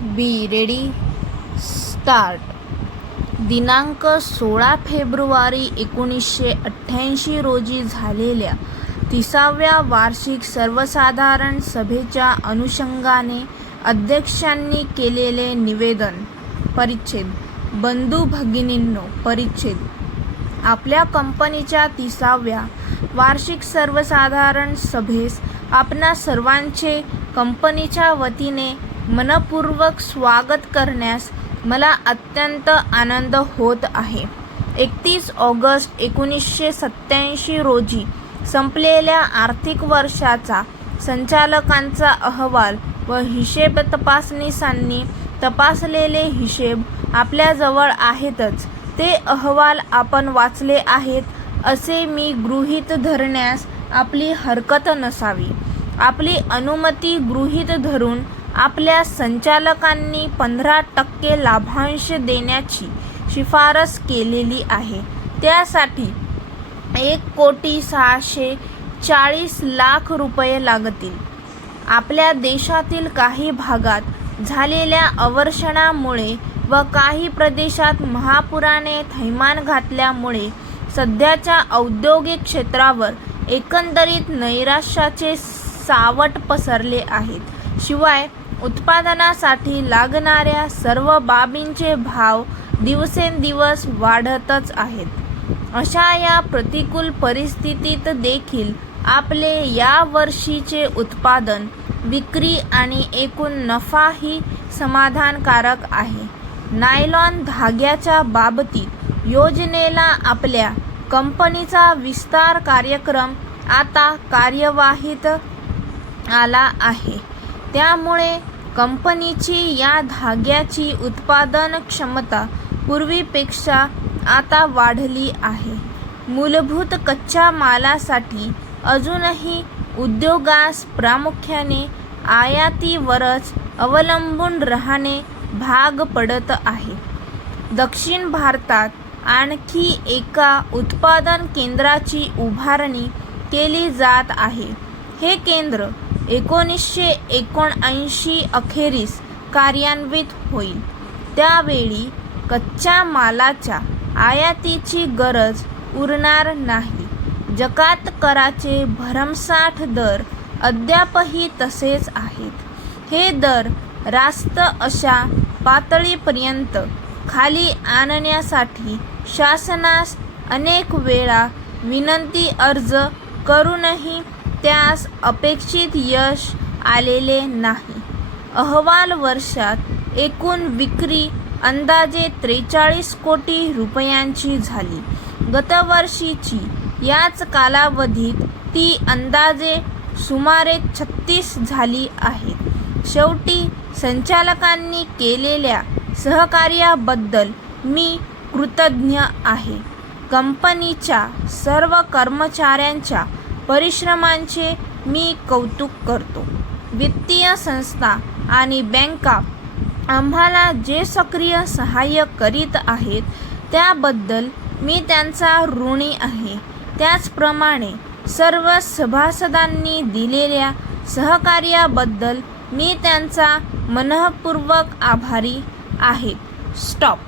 Be ready start. दिनांक 16 February 1988 रोजी झालेल्या 30व्या वार्षिक सर्वसाधारण सभेच्या अनुषंगाने अध्यक्षांनी केलेले निवेदन. परिच्छेद. बंधू भगिनींनो, परिच्छेद. आपल्या कंपनीच्या 30व्या वार्षिक सर्वसाधारण सभेस आपणा सर्वांचे कंपनीच्या वतीने मनपूर्वक स्वागत करण्यास मला अत्यंत आनंद होत आहे. 31 ऑगस्ट 1987 रोजी संपलेल्या आर्थिक वर्षाचा संचालकांचा अहवाल व हिशेब तपासनीसांनी तपासलेले हिशेब आपल्याजवळ आहेतच. ते अहवाल आपण वाचले आहेत असे मी गृहीत धरण्यास आपली हरकत नसावी. आपली अनुमती गृहीत धरून आपल्या संचालकांनी 15% लाभांश देण्याची शिफारस केलेली आहे. त्यासाठी 1,640,00,000 रुपये लागतील. आपल्या देशातील काही भागात झालेल्या अवर्षणामुळे व काही प्रदेशात महापुराने थैमान घातल्यामुळे सध्याच्या औद्योगिक क्षेत्रावर एकंदरीत नैराश्याचे सावट पसरले आहेत. शिवाय उत्पादनासाठी लागणाऱ्या सर्व बाबींचे भाव दिवसेंदिवस वाढतच आहेत. अशा या प्रतिकूल परिस्थितीत देखील आपले या वर्षीचे उत्पादन, विक्री आणि एकूण नफाही समाधानकारक आहे. नायलॉन धाग्याच्या बाबतीत योजनेला आपल्या कंपनीचा विस्तार कार्यक्रम आता कार्यवाहीत आला आहे. त्यामुळे कंपनीची या धाग्याची उत्पादन क्षमता पूर्वीपेक्षा आता वाढली आहे. मूलभूत कच्च्या मालासाठी अजूनही उद्योगास प्रामुख्याने आयातीवरच अवलंबून राहणे भाग पडत आहे. दक्षिण भारतात आणखी एका उत्पादन केंद्राची उभारणी केली जात आहे. हे केंद्र 1979 अखेरीस कार्यान्वित होईल. त्यावेळी कच्च्या मालाच्या आयातीची गरज उरणार नाही. जकात कराचे भरमसाठ दर अद्यापही तसेच आहेत. हे दर रास्त अशा पातळीपर्यंत खाली आणण्यासाठी शासनास अनेक वेळा विनंती अर्ज करूनही त्यास अपेक्षित यश आलेले नाही. अहवाल वर्षात एकूण विक्री अंदाजे 43 कोटी रुपयांची झाली. गतवर्षीची याच कालावधीत ती अंदाजे सुमारे 36 झाली आहे. शेवटी संचालकांनी केलेल्या सहकार्याबद्दल मी कृतज्ञ आहे. कंपनीच्या सर्व कर्मचाऱ्यांच्या परिश्रमांचे मी कौतुक करतो. वित्तीय संस्था आणि बँका आम्हाला जे सक्रिय सहाय्य करीत आहेत त्याबद्दल मी त्यांचा ऋणी आहे. त्याचप्रमाणे सर्व सभासदांनी दिलेल्या सहकार्याबद्दल मी त्यांचा मनःपूर्वक आभारी आहे. स्टॉप.